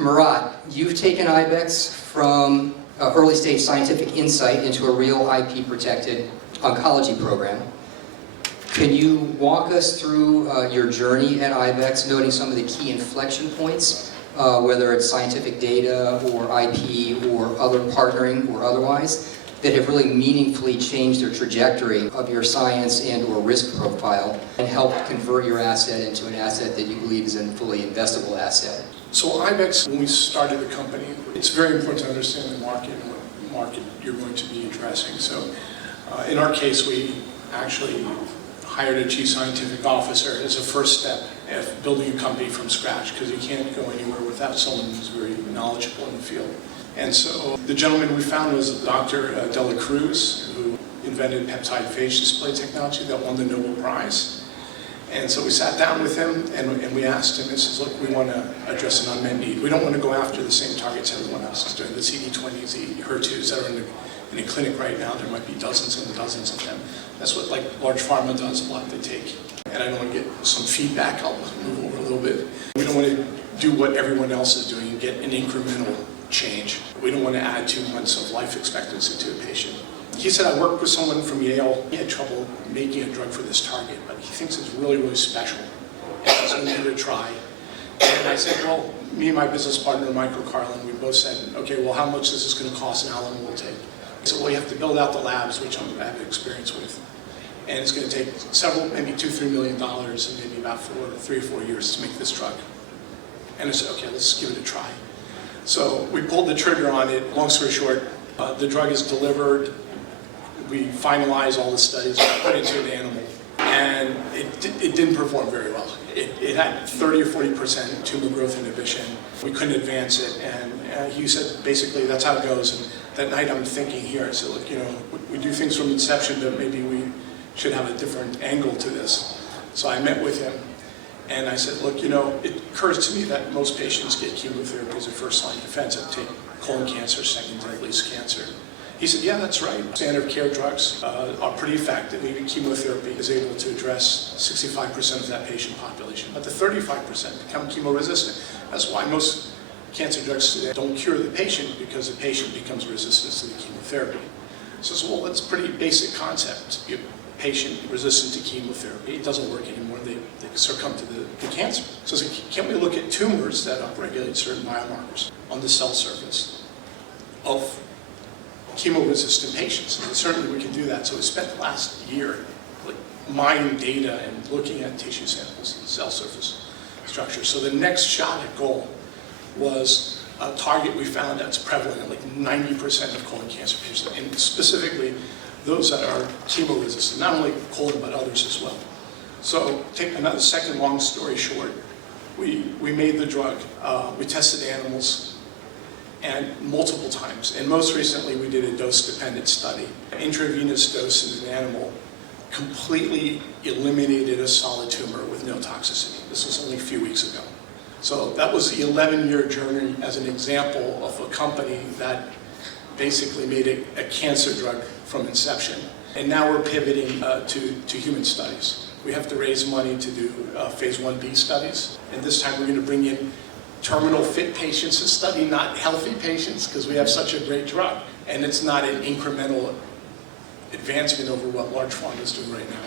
Murat, you've taken 𝐲𝐵EX from early stage scientific insight into a real IP-protected oncology program. Can you walk us through your journey at 𝐲𝐵EX, noting some of the key inflection points, whether it's scientific data or IP or other partnering or otherwise, that have really meaningfully changed the trajectory of your science and or risk profile and helped convert your asset into an asset that you believe is a fully investable asset? So 𝐲𝐵EX, when we started the company, it's very important to understand the market and what market you're going to be addressing. So in our case, we actually hired a chief scientific officer as a first step of building a company from scratch, because you can't go anywhere without someone who's very knowledgeable in the field. And so the gentleman we found was Dr. De La Cruz, who invented peptide phage display technology that won the Nobel Prize. And so we sat down with him and we asked him, this is, look, we want to address an unmet need. We don't want to go after the same targets everyone else is doing, the CD20s, the HER2s that are in the clinic right now. There might be dozens and dozens of them. That's what large pharma does a lot. They take, and I don't want to get some feedback, I'll move over a little bit. We don't want to do what everyone else is doing and get an incremental change. We don't want to add 2 months of life expectancy to a patient. He said, I worked with someone from Yale. He had trouble making a drug for this target, but he thinks it's really, really special. And he's going to give it a try. And I said, well, me and my business partner, Michael Carlin, we both said, okay, well, how much is this going to cost and how long will it take? He said, well, you have to build out the labs, which I have experience with. And it's going to take several, maybe $2-3 million and maybe about 3 or 4 years to make this drug. And I said, okay, let's give it a try. So we pulled the trigger on it. Long story short, the drug is delivered. We finalized all the studies, put it into an animal, and it didn't perform very well. It had 30 or 40% tumor growth inhibition. We couldn't advance it, and he said, basically, that's how it goes. And that night I'm thinking here, I said, look, you know, we do things from inception, but maybe we should have a different angle to this. So I met with him, and I said, look, you know, it occurs to me that most patients get chemotherapy as a first-line defense and take colon cancer, second deadliest cancer. He said, yeah, that's right. Standard of care drugs are pretty effective. Even chemotherapy is able to address 65% of that patient population. But the 35% become chemo-resistant. That's why most cancer drugs today don't cure the patient, because the patient becomes resistant to the chemotherapy. So I said, well, that's a pretty basic concept. You're patient resistant to chemotherapy. It doesn't work anymore. They succumb to the cancer. So I said, can't we look at tumors that upregulate certain biomarkers on the cell surface of chemo-resistant patients? And certainly we can do that. So we spent the last year mining data and looking at tissue samples and cell surface structure. So the next shot at goal was a target we found that's prevalent in like 90% of colon cancer patients, and specifically those that are chemo-resistant, not only colon but others as well. So take another second long story short, we made the drug, we tested animals, and multiple times. And most recently, we did a dose-dependent study. An intravenous dose in an animal completely eliminated a solid tumor with no toxicity. This was only a few weeks ago. So that was the 11-year journey as an example of a company that basically made a cancer drug from inception. And now we're pivoting to human studies. We have to raise money to do phase 1B studies. And this time we're going to bring in terminal fit patients to study, not healthy patients, because we have such a great drug. And it's not an incremental advancement over what large pharma is doing right now.